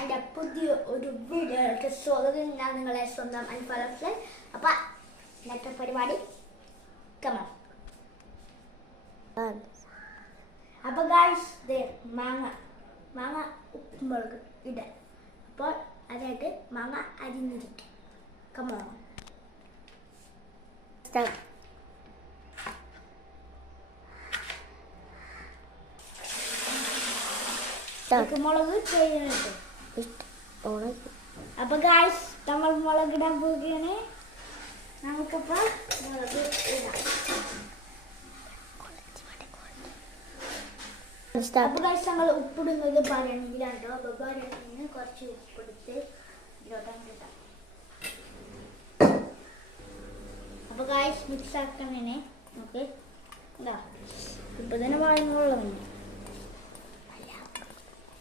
എൻ്റെ പുതിയ ഒരു വീഡിയോയിലേക്ക് സ്വാഗതം. ഞാൻ നിങ്ങളെ സ്വന്തം അൻഫാറഫ്ലൻ. അപ്പം ഇന്നത്തെ പരിപാടി കമോ. അപ്പോൾ ഗായ്സ് മാങ്ങ ഉപ്പുമുളക് ഇടാൻ. അപ്പോൾ അതായിട്ട് മാങ്ങ അരിഞ്ഞിരിക്കും. കമോ മുളക് ചെയ്യുന്നുണ്ട്. അപ്പൊ ഗായ്സ് നമ്മൾ മുളക് ഇടാൻ പോവുകയാണ്. നമുക്കപ്പോൾ മുളക് ഇടാം. അപ്പൊ ഗായ്സ് ഞങ്ങൾ ഉപ്പിടുന്നത് ഭരണിയിലാണ്ടോ. അപ്പൊ ഭരണിന്ന് കുറച്ച് ഉപ്പെടുത്ത് ഇതിലോട്ടാണ് ഇടാം. അപ്പൊ ഗായ്സ് മിക്സ് ആക്കണേ. നമുക്ക് ഇതാ ഇപ്പൊ തന്നെ വാങ്ങുന്നുള്ളൂ.